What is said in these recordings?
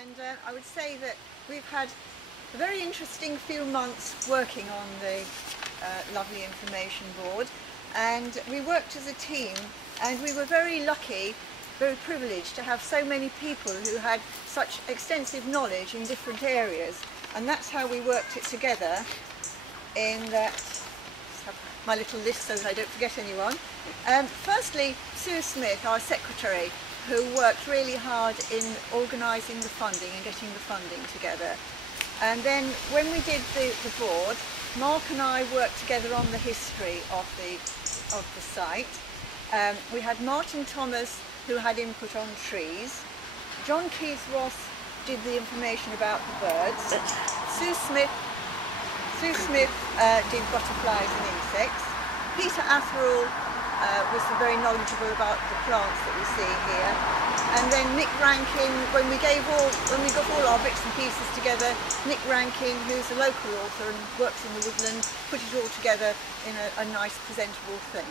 and I would say that we've had a very interesting few months working on the lovely information board, and we worked as a team, and we were very lucky, very privileged to have so many people who had such extensive knowledge in different areas, and that's how we worked it together in that. My little list so that I don't forget anyone. Firstly, Sue Smith, our secretary, who worked really hard in organising the funding and getting the funding together. And then when we did the board, Mark and I worked together on the history of the site. We had Martin Thomas, who had input on trees. John Keith Ross did the information about the birds. Sue Smith did butterflies and insects. Peter Atherall was very knowledgeable about the plants that we see here. And then Nick Rankin, when we got all our bits and pieces together, Nick Rankin, who's a local author and works in the woodland, put it all together in a nice presentable thing.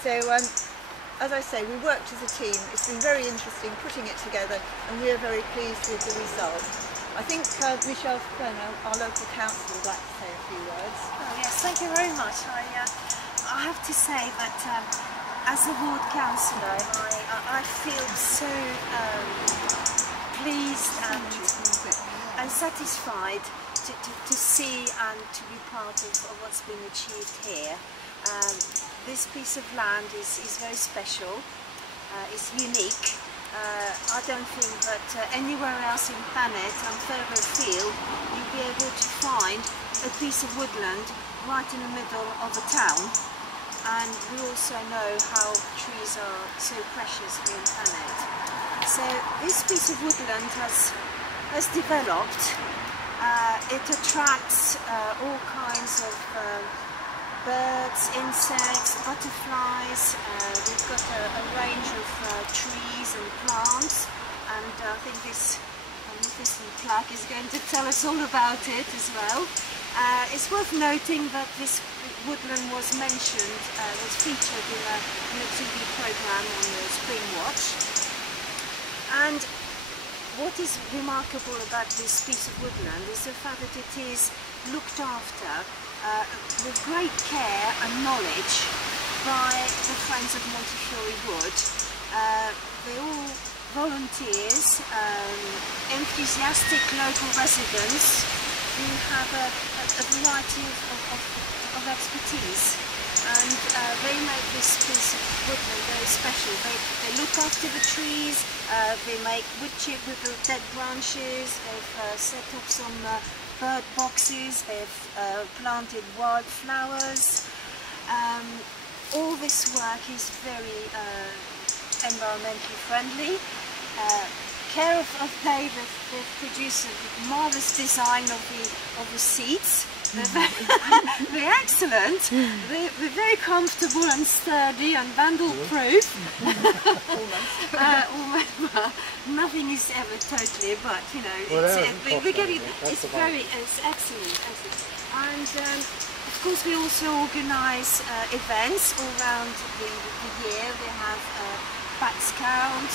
So as I say, we worked as a team. It's been very interesting putting it together, and we're very pleased with the result. I think Michelle Frenner, our local council, would like to say a few words. Oh, yes, thank you very much. I have to say that as a ward councillor, I feel so pleased and satisfied to see and to be part of what's been achieved here. This piece of land is very special, it's unique. I don't think that anywhere else in the planet and further afield you'll be able to find a piece of woodland right in the middle of a town. And we also know how trees are so precious here on the planet. So this piece of woodland has developed. It attracts all kinds of birds, insects, butterflies. We've got a range of trees and plants, and I think this magnificent plaque is going to tell us all about it as well. It's worth noting that this woodland was mentioned, was featured in a TV programme on the Spring Watch. And what is remarkable about this piece of woodland is the fact that it is looked after with great care and knowledge by the Friends of Montefiore Wood. They're all volunteers, enthusiastic local residents who have a variety of expertise, and they make this piece of woodland very special. They look after the trees, they make wood chip with the dead branches, they've set up some bird boxes, they've planted wildflowers. All this work is very environmentally friendly. Care of Dave, they've produced a marvellous design of the seats. They're excellent. They're very comfortable and sturdy and vandal-proof. Nothing is ever totally, but you know, it's excellent. And of course, we also organise events all around the year. We have bats count,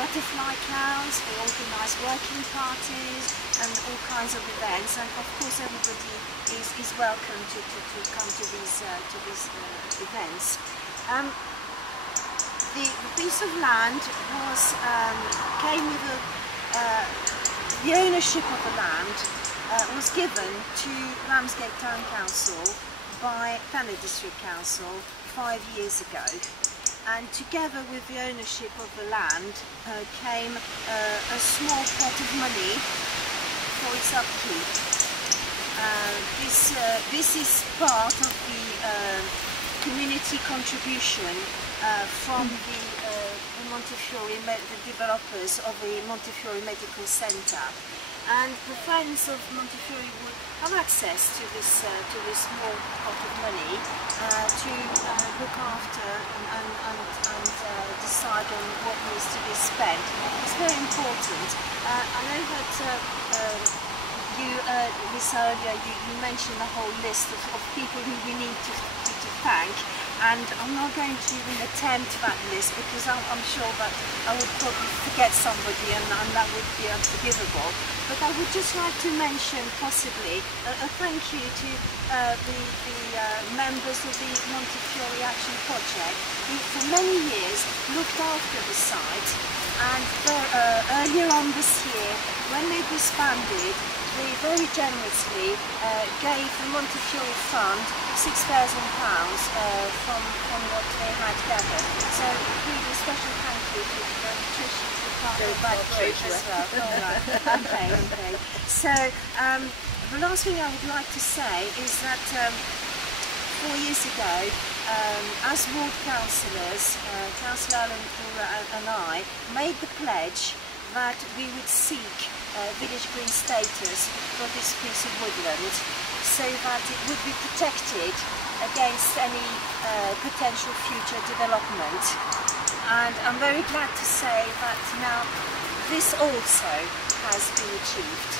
butterfly counts, we organise working parties and all kinds of events, and of course everybody is welcome to come to these events. The piece of land came with the ownership of the land was given to Ramsgate Town Council by Thanet District Council 5 years ago. And together with the ownership of the land came a small pot of money for its upkeep. This is part of the community contribution from the Montefiore, the developers of the Montefiore Medical Centre. And the Friends of Montefiore would have access to this small pot of money to look after and decide on what needs to be spent. It's very important. I know that Lisa, earlier you mentioned a whole list of people who we need to thank. and I'm not going to even attempt that list because I'm sure that I would probably forget somebody and that would be unforgivable. But I would just like to mention possibly a thank you to the members of the Montefiore Action Project who for many years looked after the site, and earlier on this year when they disbanded, they very generously gave the Montefiore Fund £6,000 from what they had gathered. So really a special thank you to Trish to be part of that group as well. All right. Okay. So the last thing I would like to say is that 4 years ago, as ward councillors, Councillor Alan and I made the pledge that we would seek village green status for this piece of woodland so that it would be protected against any potential future development. And I'm very glad to say that now this also has been achieved.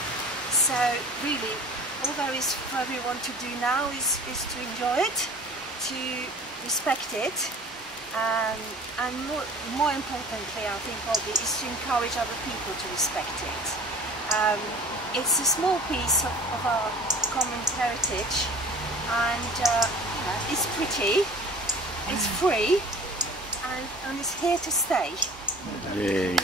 So really all there is for everyone to do now is to enjoy it, to respect it, and more importantly, I think probably, is to encourage other people to respect it. It's a small piece of our common heritage, and it's pretty, it's free, and it's here to stay. Yay.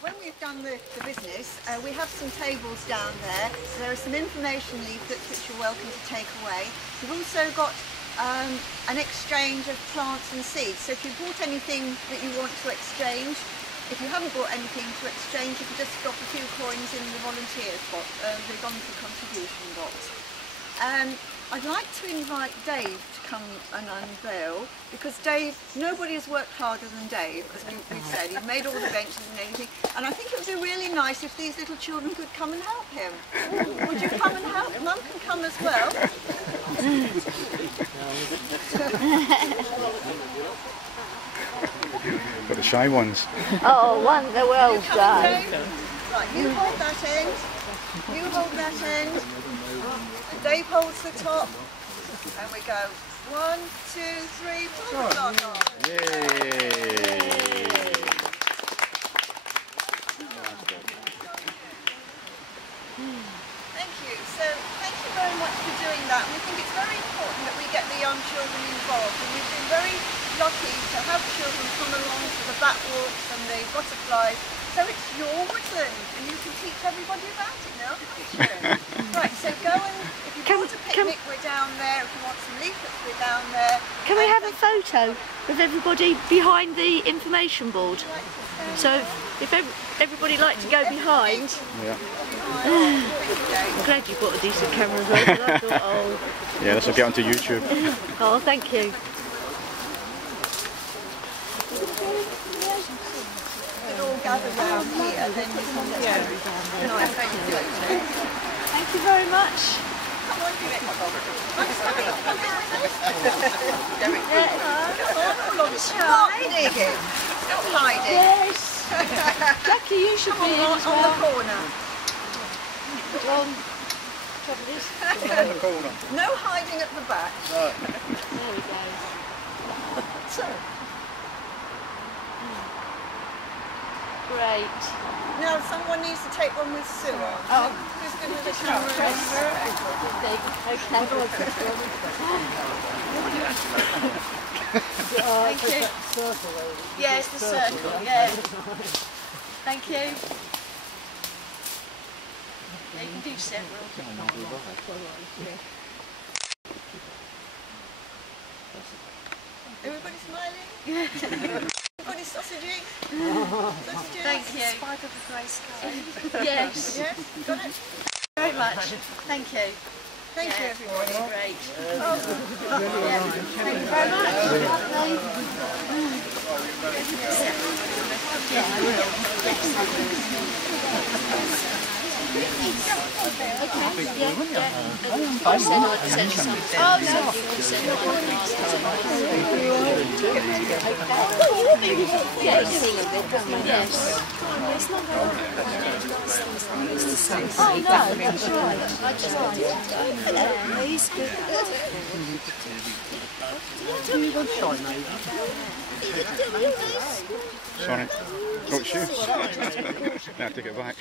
When we've done the business, we have some tables down there. So there are some information leaflets which you're welcome to take away. We've also got an exchange of plants and seeds. So if you bought anything that you want to exchange, if you haven't bought anything to exchange, you can just drop a few coins in the volunteers box, the voluntary contribution box. I'd like to invite Dave to come and unveil, because Dave, nobody has worked harder than Dave, as we've said. He's made all the benches and everything, and I think it would be really nice if these little children could come and help him. Would you come and help? Mum can come as well. Got the shy ones. Oh, they're well done. Right, you hold that end, you hold that end, and Dave holds the top, and we go 1, 2, 3, pull the block off. Yay! Thank you. So thank you very much for doing that. We think it's very important that we get the young children involved, and we've been very lucky to have children come along to the bat walks and the butterflies. So it's your woodland, and you can teach everybody about it now, can't you? Right, so go and, if you want a picnic, we're down there. If you want some leaflets, we're down there. Can we have a photo of everybody behind the information board? So if everybody liked to go behind. Yeah. I'm glad you bought a decent camera as well. I thought, oh. Yeah, this will get onto YouTube. Oh, thank you. Gather round here, then you can nice, thank you. Thank you very much. Come on, give it. Come on, stop digging. Stop hiding. Yes. Jackie, you should be in as on well. the corner. Trouble is. On the corner. No hiding at the back. Right. There we go. So. Great. Now someone needs to take one with Sue on. Oh. Who's going to the camera? Okay. Thank you. Yes, the circle, yeah. Thank you. Yeah, you can do several. Everybody smiling? Everybody sausaging? Sausages? Thank you. In spite of the grey sky. Yes. Yes, got it? Very much. Thank you. Thank you, everybody. Great. Yeah. Thank you very much. I said I'd send some. Oh, so you send Yes. Oh no, that's right. I tried. Hello, he's good. Sorry. Oh, it's you. Now take it back.